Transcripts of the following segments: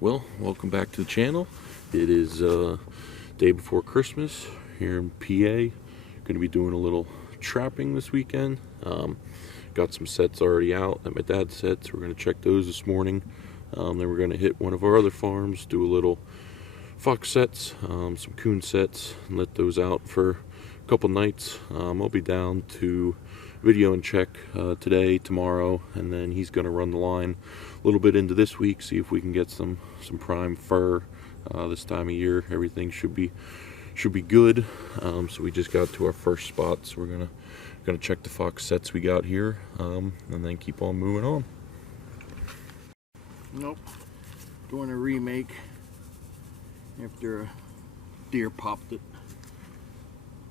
Well, welcome back to the channel. It is day before Christmas here in PA. Going to be doing a little trapping this weekend. Got some sets already out at my dad's sets. We're going to check those this morning. Then we're going to hit one of our other farms, do a little fox sets, some coon sets, and let those out for a couple nights. I'll be down to video and check today, tomorrow, and then he's going to run the line a little bit into this week, see if we can get some prime fur this time of year. Everything should be good. So we just got to our first spot, so we're gonna check the fox sets we got here, and then keep on moving on. Nope, doing a remake after a deer popped it.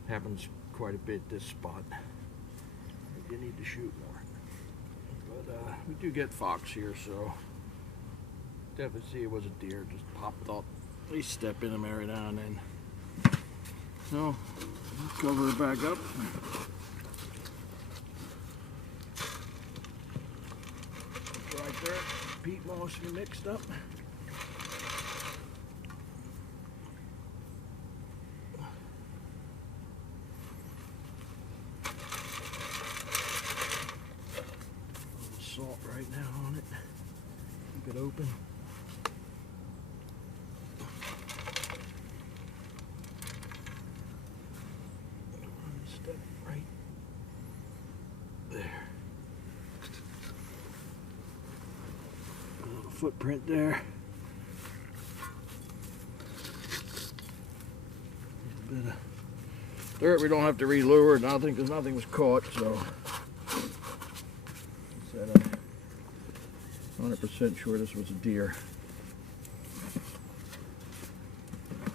Happens quite a bit this spot. You need to shoot more, but we do get fox here, so definitely see it was a deer. Just popped up. At least step in them every now and then. So cover it back up. Right there, peat moss mixed up. Salt right now on it. Keep it open. Step right there. A little footprint there. A bit of dirt. We don't have to re-lure. Nothing, because nothing was caught. So. 100% sure this was a deer.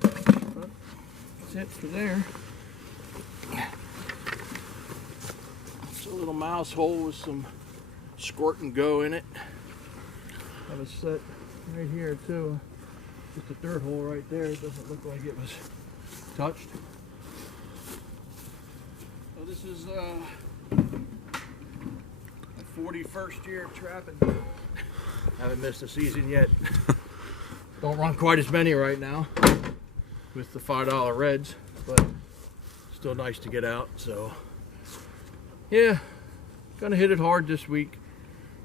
But that's it for there. It's a little mouse hole with some squirt and go in it. Have a set right here too. Just a dirt hole right there. It doesn't look like it was touched. So this is my 41st year trapping. Haven't missed a season yet. Don't run quite as many right now with the $5 reds, but still nice to get out. So yeah, gonna hit it hard this week,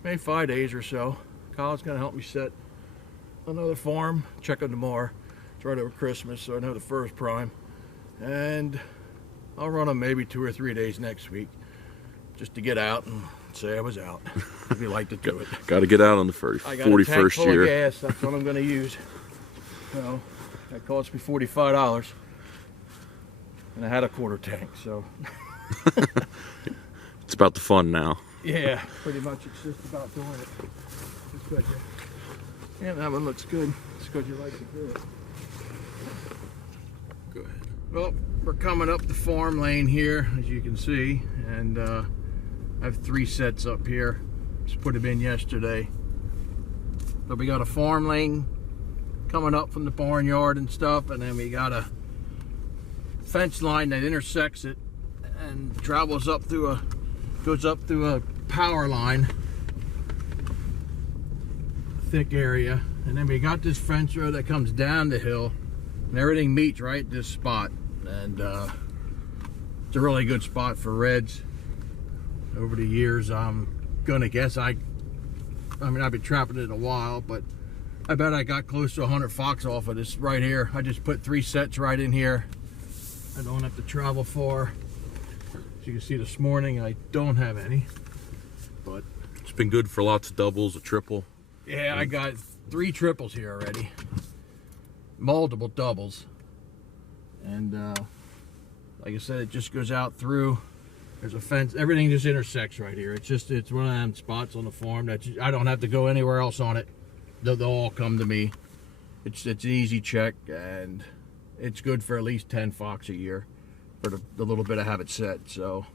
maybe 5 days or so. Kyle's gonna help me set another farm, check on tomorrow. It's right over Christmas, so I know the first prime, and I'll run them maybe 2 or 3 days next week just to get out and say I was out. If you like to do it. Got to get out on the 41st year. Of gas. That's what I'm going to use. So that cost me $45, and I had a quarter tank. So it's about the fun now. Yeah, pretty much. It's just about doing it. It's good. Yeah, that one looks good. It's good you like to do it. Go ahead. Well, we're coming up the farm lane here, as you can see, and I have 3 sets up here. Just put them in yesterday. But we got a farm lane coming up from the barnyard and stuff, and then we got a fence line that intersects it and travels up through goes up through a power line, thick area, and then we got this fence row that comes down the hill, and everything meets right at this spot, and it's a really good spot for reds. Over the years, I'm gonna guess I mean I've been trapping it a while, but I bet I got close to 100 fox off of this right here. I just put 3 sets right in here. I don't have to travel far. As you can see this morning, I don't have any, but it's been good for lots of doubles, a triple. Yeah, I got 3 triples here already, multiple doubles, and like I said, it just goes out through. There's a fence. Everything just intersects right here. It's one of them spots on the farm that I don't have to go anywhere else on it. They'll all come to me. It's an easy check, and it's good for at least 10 fox a year for the little bit I have it set. So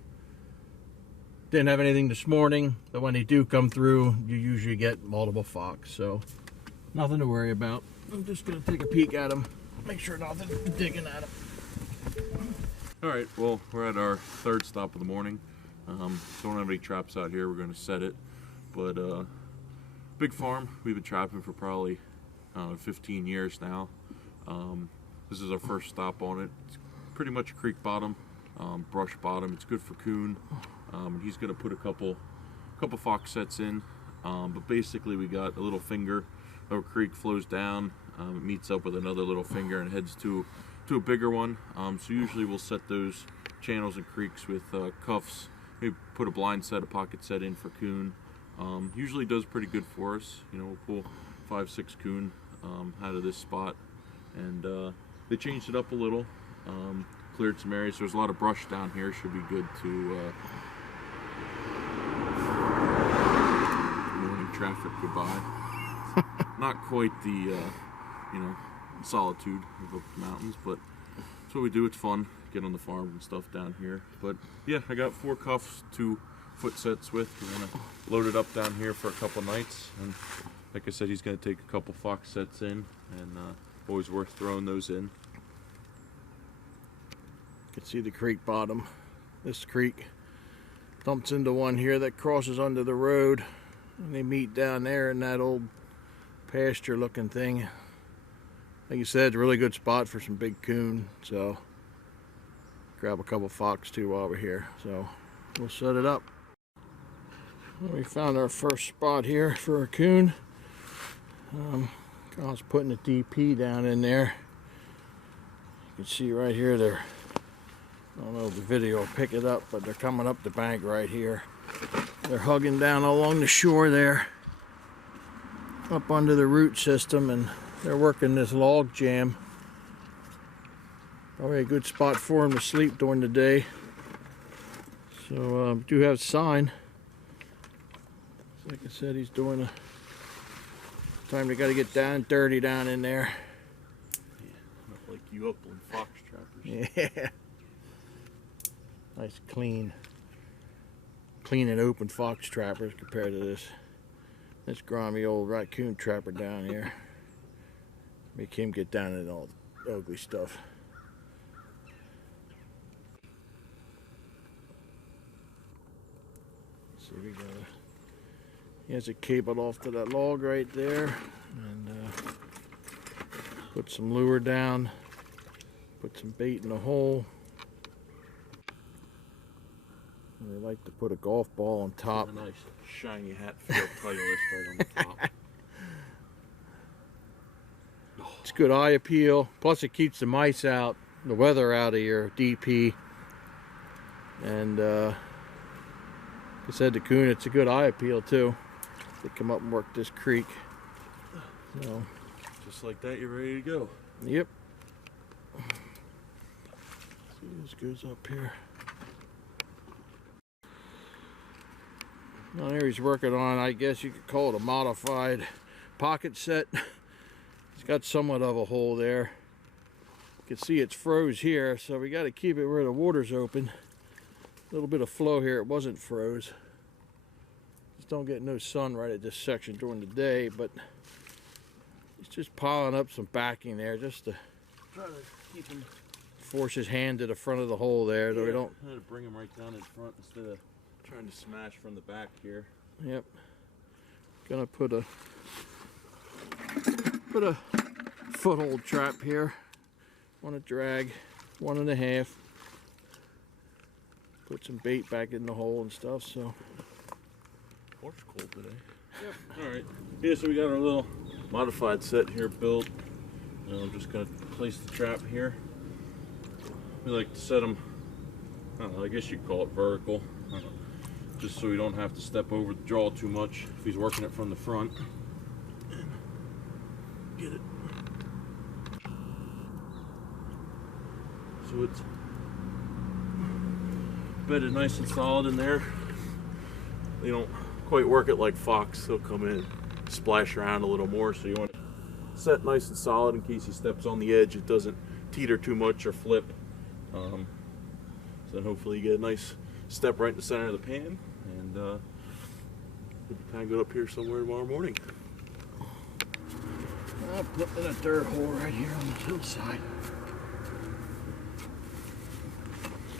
didn't have anything this morning, but when they do come through, you usually get multiple fox. So nothing to worry about. I'm just gonna take a peek at them, make sure nothing's digging at them. Alright, well, we're at our 3rd stop of the morning. Don't have any traps out here. We're going to set it. But big farm. We've been trapping for probably 15 years now. This is our first stop on it. It's pretty much a creek bottom, brush bottom. It's good for coon. He's going to put a couple fox sets in, but basically we got a little finger of a creek, flows down, it meets up with another little finger and heads to a bigger one. So usually we'll set those channels and creeks with cuffs. Maybe put a blind set, a pocket set in for coon. Usually does pretty good for us. You know, we'll pull 5-6 coon out of this spot, and they changed it up a little, cleared some areas. There's a lot of brush down here. Should be good to morning traffic goodbye. Not quite the you know, solitude of the mountains, but that's what we do. It's fun, get on the farm and stuff down here. But yeah, I got 4 cuffs, 2 foot sets with. We're gonna load it up down here for a couple nights, and like I said, he's gonna take a couple fox sets in, and always worth throwing those in. You can see the creek bottom. This creek dumps into one here that crosses under the road, and they meet down there in that old pasture looking thing. Like you said, it's a really good spot for some big coon, so grab a couple fox too while we're here. So we'll set it up. We found our first spot here for a coon. I was putting a DP down in there. You can see right here, I don't know if the video will pick it up, but they're coming up the bank right here. They're hugging down along the shore there, up under the root system, and they're working this log jam. Probably a good spot for them to sleep during the day. So do have a sign. Like I said, he's doing a time. They got to get down dirty down in there. Yeah, not like you upland fox trappers. Yeah. Nice clean and open fox trappers compared to this grimy old raccoon trapper down here. Make him get down in all the ugly stuff. So he has it cabled off to that log right there, and put some lure down, put some bait in the hole. And they like to put a golf ball on top. A nice shiny Hatfield Titleist right on the top. It's good eye appeal. Plus it keeps the mice out, the weather out of your DP. And like I said, the coon, it's a good eye appeal too. They come up and work this creek. So, just like that, you're ready to go. Yep. See, this goes up here. Now there he's working on, I guess you could call it a modified pocket set. It's got somewhat of a hole there. You can see it's froze here, so we got to keep it where the water's open. A little bit of flow here. It wasn't froze. Just don't get no sun right at this section during the day, but it's just piling up some backing there just to try to keep him, force his hand to the front of the hole there, so we don't. I had to bring him right down in front instead of trying to smash from the back here. Yep. Gonna put a foothold trap here. Want to drag 1.5. Put some bait back in the hole and stuff. So. Water's cold today. Yep. All right. Yeah. So we got our little modified set here built. I'm just gonna place the trap here. We like to set them. I don't know, I guess you'd call it vertical. Just so we don't have to step over the jaw too much if he's working it from the front. And get it. So it's bedded nice and solid in there. They don't quite work it like fox. They'll come in, splash around a little more. So you want to set nice and solid in case he steps on the edge. It doesn't teeter too much or flip. So then hopefully you get a nice step right in the center of the pan, and we'll be tangled up here somewhere tomorrow morning. I'll put in a dirt hole right here on the hillside.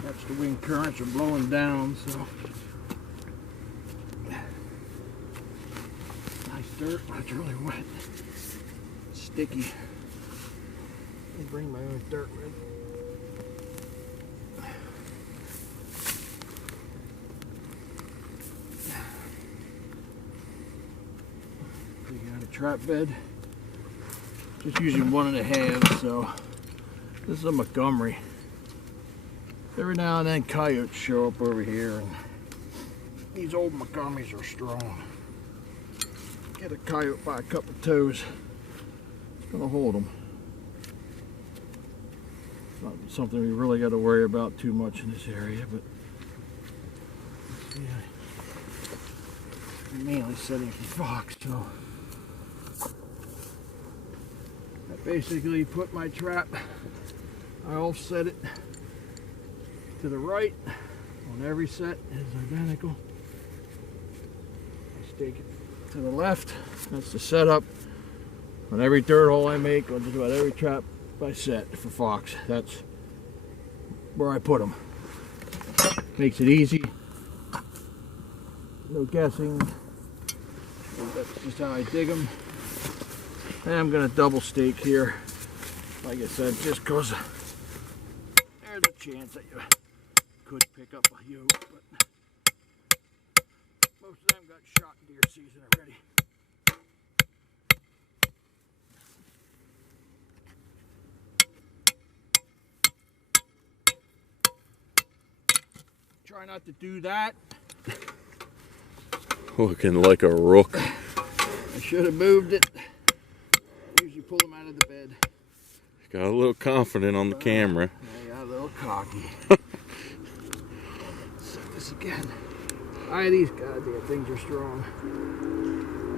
That's the wind currents are blowing down, so nice dirt, but it's really wet. sticky. Let me bring my own dirt with. We got a trap bed. Just using 1.5, so this is a Montgomery. Every now and then coyotes show up over here, and these old Montgomerys are strong. Get a coyote by a couple of toes, it's gonna hold them. It's not something we really got to worry about too much in this area, but yeah, I'm mainly setting for fox, so I basically put my trap, I offset it to the right on every set is identical. I stake it to the left. That's the setup. On every dirt hole I make, on just about every trap I set for fox, that's where I put them. Makes it easy. No guessing. That's just how I dig them. And I'm going to double stake here. Like I said, just because there's a chance that you could pick up a yoke, but most of them got shot in deer season already. Try not to do that. Looking like a rook. I should have moved it. I usually pull them out of the bed. Got a little confident on the camera. I got a little cocky. Set this again. These goddamn things are strong.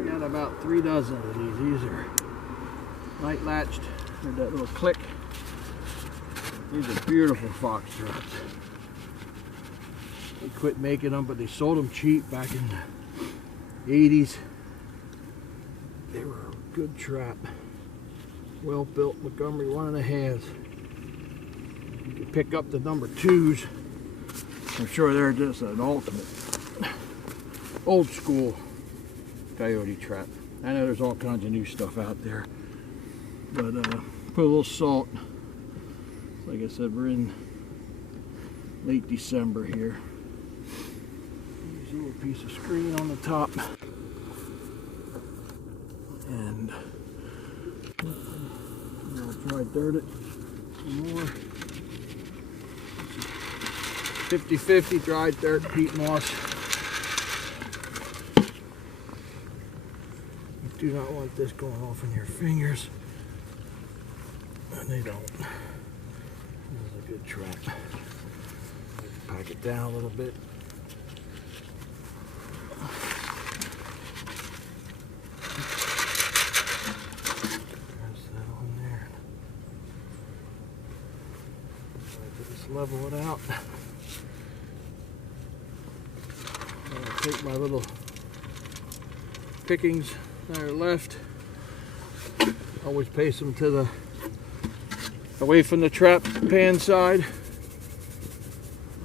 I got about 3 dozen of these. These are night latched. Heard that little click. These are beautiful fox traps. They quit making them, but they sold them cheap back in the 80s. They were a good trap. Well built Montgomery 1.5. You can pick up the number 2s. I'm sure they're just an ultimate old school coyote trap. I know there's all kinds of new stuff out there, but put a little salt. Like I said, we're in late December here. Use a little piece of screen on the top, and I'll dry dirt it some more. 50-50 dry dirt, peat moss. You do not want this going off in your fingers, and they don't. This is a good trap. Pack it down a little bit. There's that on there. Just level it out. I'm gonna take my little pickings that are left. Always paste them to the away from the trap pan side.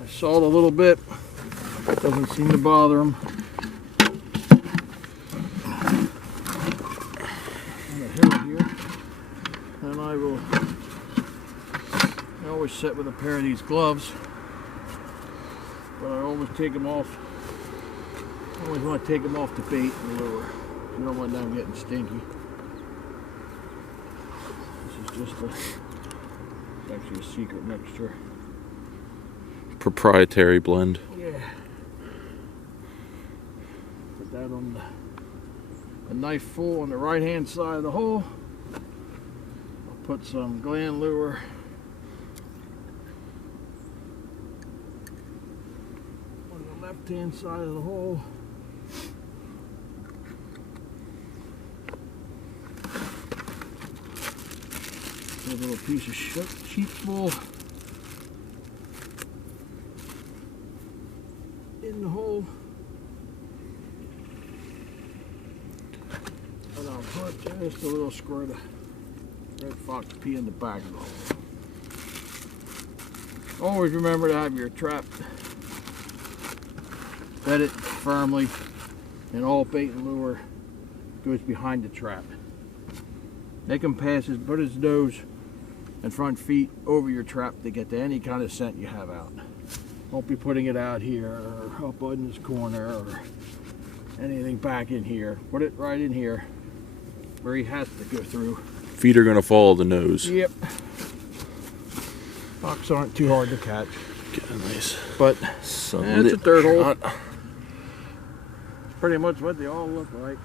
I salt a little bit. Doesn't seem to bother them. On the hill here, and I always set with a pair of these gloves, but I always take them off. I always want to take them off the bait and the lure. You don't want them getting stinky. This is just it's actually a secret mixture. Proprietary blend. Yeah. Put that on a knife full on the right hand side of the hole. I'll put some gland lure on the left hand side of the hole. A little piece of sheep wool in the hole, and I'll put just a little squirt of red fox pee in the back of the hole. Always remember to have your trap bedded firmly, and all bait and lure goes behind the trap. Make him put his nose and front feet over your trap to get to any kind of scent you have out. Won't be putting it out here or up in this corner or anything back in here. Put it right in here where he has to go through. Feet are gonna follow the nose. Yep. Fox aren't too hard to catch. Get a nice, but it's a dirt hole. Pretty much what they all look like.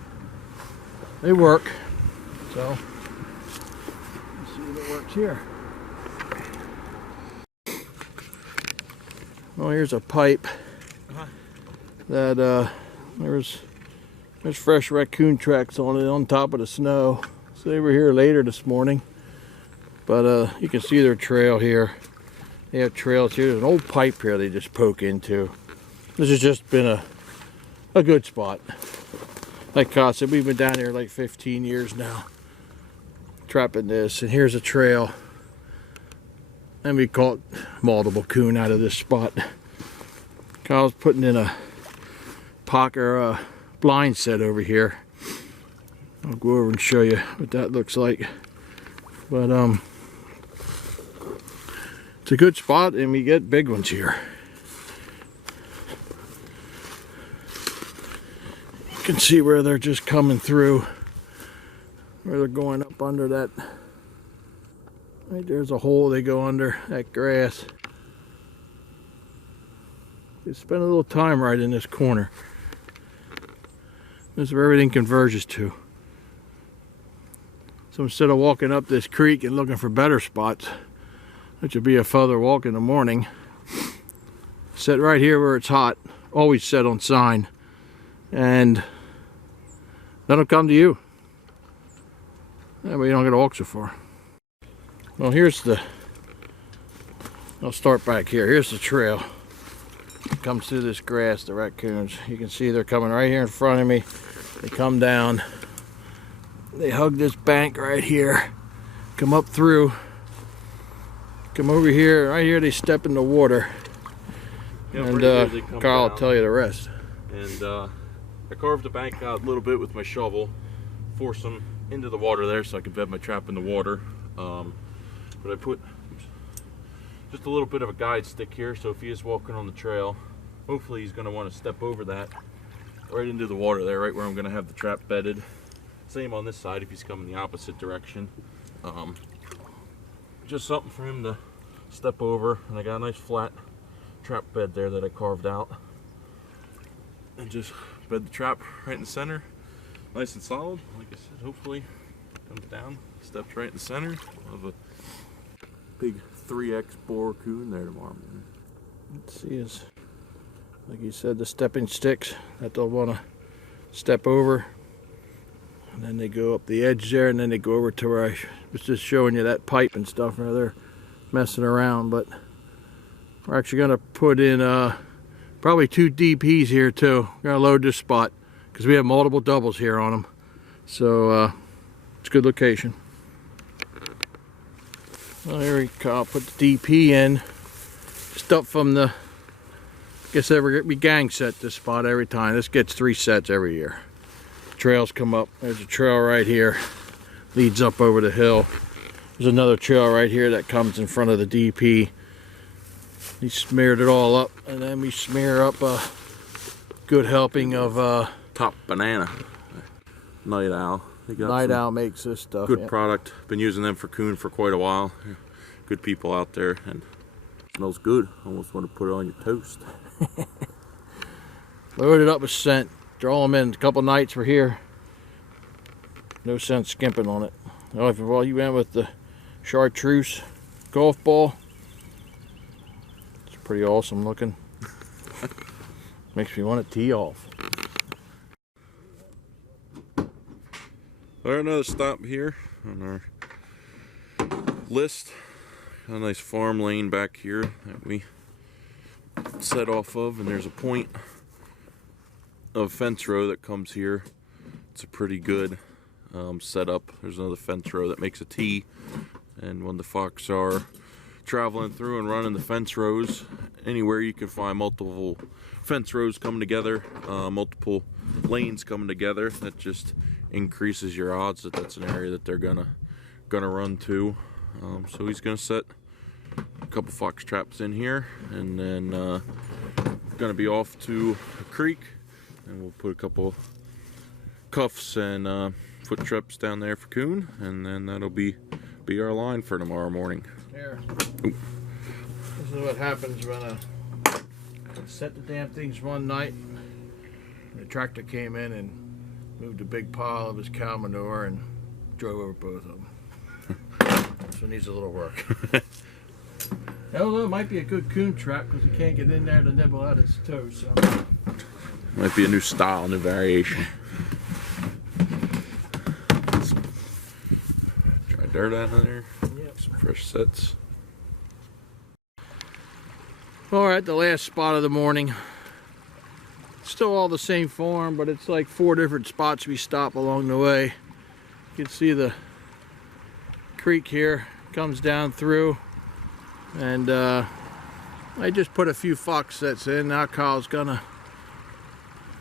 They work. So let's see if it works here. Well, here's a pipe that there's fresh raccoon tracks on it on top of the snow. So they were here later this morning, but you can see their trail here. They have trails here. There's an old pipe here they just poke into. This has just been a good spot. Like Kyle said, we've been down here like 15 years now, trapping this. And here's a trail. And we caught multiple coon out of this spot. Kyle's putting in a pocket or a blind set over here. I'll go over and show you what that looks like. But it's a good spot and we get big ones here. You can see where they're just coming through, where they're going up under that. Right there's a hole they go under, that grass. Just spend a little time right in this corner. This is where everything converges to. So instead of walking up this creek and looking for better spots, which would be a further walk in the morning, sit right here where it's hot, always set on sign, and that'll come to you. That way you don't get to walk so far. Well, I'll start back here. Here's the trail. It comes through this grass, the raccoons. You can see they're coming right here in front of me. They come down. They hug this bank right here. Come up through. Come over here. Right here they step in the water. Yeah, and Carl will tell you the rest. And I carved the bank out a little bit with my shovel. Force them into the water there so I can bed my trap in the water. But I put just a little bit of a guide stick here, so if he is walking on the trail, hopefully he's going to want to step over that right into the water there, right where I'm going to have the trap bedded. Same on this side if he's coming the opposite direction. Just something for him to step over, and I got a nice flat trap bed there that I carved out. And just bed the trap right in the center, nice and solid. Like I said, hopefully comes down, steps right in the center of a big 3X boar coon there tomorrow morning. Let's see, is like you said, the stepping sticks that they'll want to step over, and then they go up the edge there, and then they go over to where I was just showing you that pipe and stuff where they're messing around. But we're actually going to put in probably 2 DPs here too. We're going to load this spot because we have multiple doubles here on them, so it's a good location. Well, here we go. I'll put the DP in. Just up from the, I guess we gang set this spot every time. This gets 3 sets every year. Trails come up. There's a trail right here. Leads up over the hill. There's another trail right here that comes in front of the DP. He smeared it all up, and then we smear up a good helping of Top banana. Night owl. Night owl makes this stuff. Good product. Been using them for coon for quite a while. Good people out there, and it smells good. Almost want to put it on your toast. Load it up with scent. Draw them in. A couple nights we're here. No sense skimping on it. Well, you went with the chartreuse golf ball. It's pretty awesome looking. Makes me want to tee off. All right, another stop here on our list. Got a nice farm lane back here that we set off of, and there's a point of fence row that comes here. It's a pretty good setup. There's another fence row that makes a T, and when the fox are traveling through and running the fence rows, anywhere you can find multiple fence rows coming together, multiple lanes coming together, that just increases your odds that that's an area that they're gonna gonna run too. So he's gonna set a couple fox traps in here, and then gonna be off to a creek, and we'll put a couple cuffs and foot traps down there for Coon, and then that'll be our line for tomorrow morning. Here. Ooh. This is what happens when I set the damn things one night. The tractor came in and moved a big pile of his cow manure and drove over both of them. So it needs a little work. Although it might be a good coon trap because he can't get in there to nibble out his toes. So. Might be a new style, new variation. Dry dirt out of there. Yep. Some fresh sets. All right, the last spot of the morning. Still all the same form, but it's like 4 different spots we stop along the way. You can see the creek here comes down through, and I just put a few fox sets in. Now Kyle's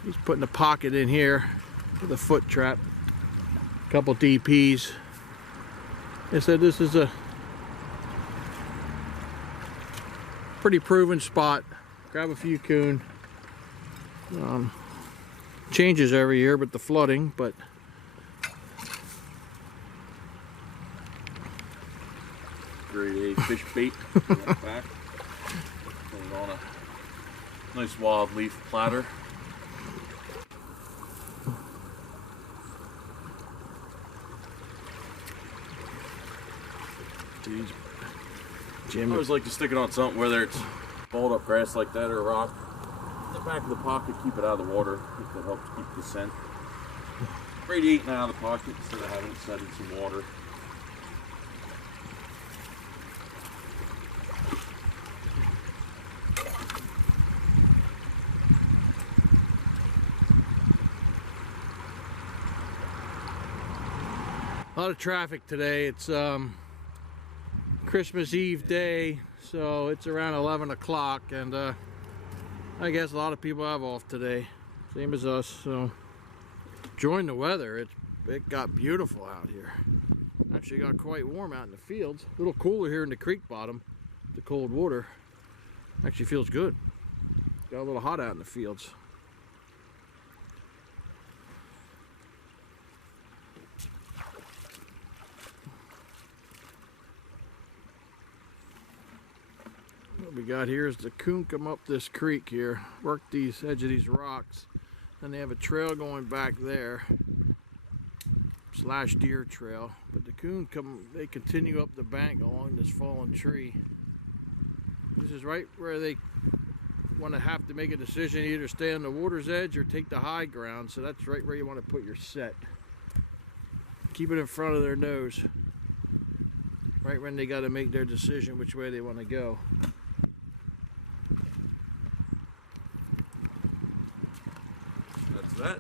he's putting a pocket in here with a foot trap, a couple DPs. I said this is a pretty proven spot. Grab a few coon. Changes every year with the flooding, but Grade A fish bait back. Put it on a nice wild leaf platter. Jim, I always like to stick it on something, whether it's balled up grass like that or a rock. The back of the pocket, keep it out of the water. If that helps keep the scent. Radiating out of the pocket instead of having it set in some water. a lot of traffic today. It's Christmas Eve day, so it's around 11 o'clock, and I guess a lot of people have off today, same as us. So enjoying the weather. It got beautiful out here. Actually got quite warm out in the fields. A little cooler here in the creek bottom. The cold water actually feels good. Got a little hot out in the fields. What we got here is the coon come up this creek here, work these edge of these rocks, and they have a trail going back there, / deer trail. But the coon they continue up the bank along this fallen tree. This is right where they want to have to make a decision, either stay on the water's edge or take the high ground. So that's right where you want to put your set. Keep it in front of their nose, right when they got to make their decision which way they want to go. That's that.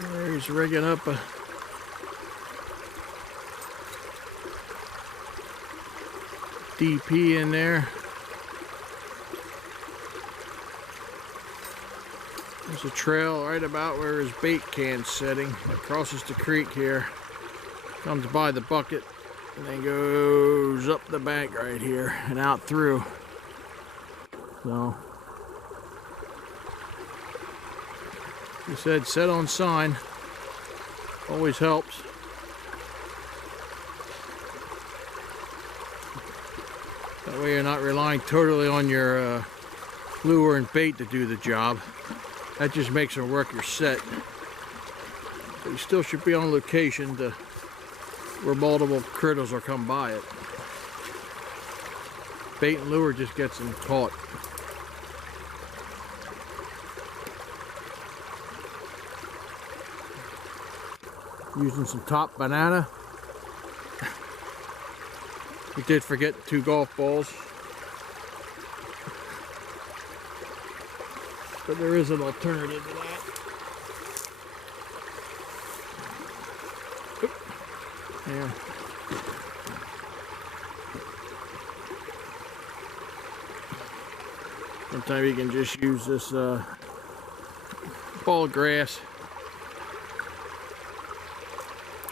There he's rigging up a DP in there. There's a trail right about where his bait can's sitting. It crosses the creek here, comes by the bucket, and then goes up the bank right here and out through. So, he said set on sign. Always helps. That way you're not relying totally on your lure and bait to do the job. That just makes it work your set. But you still should be on location where multiple critters will come by it. Bait and lure just gets them caught. Using some top banana. We did forget 2 golf balls. But there is an alternative to that. Oop. Yeah. Sometimes you can just use this ball of grass.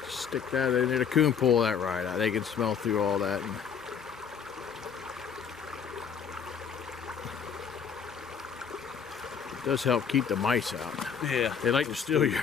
Stick that in there. The coon pull that right out. They can smell through all that. And it does help keep the mice out. Yeah. They like to steal your.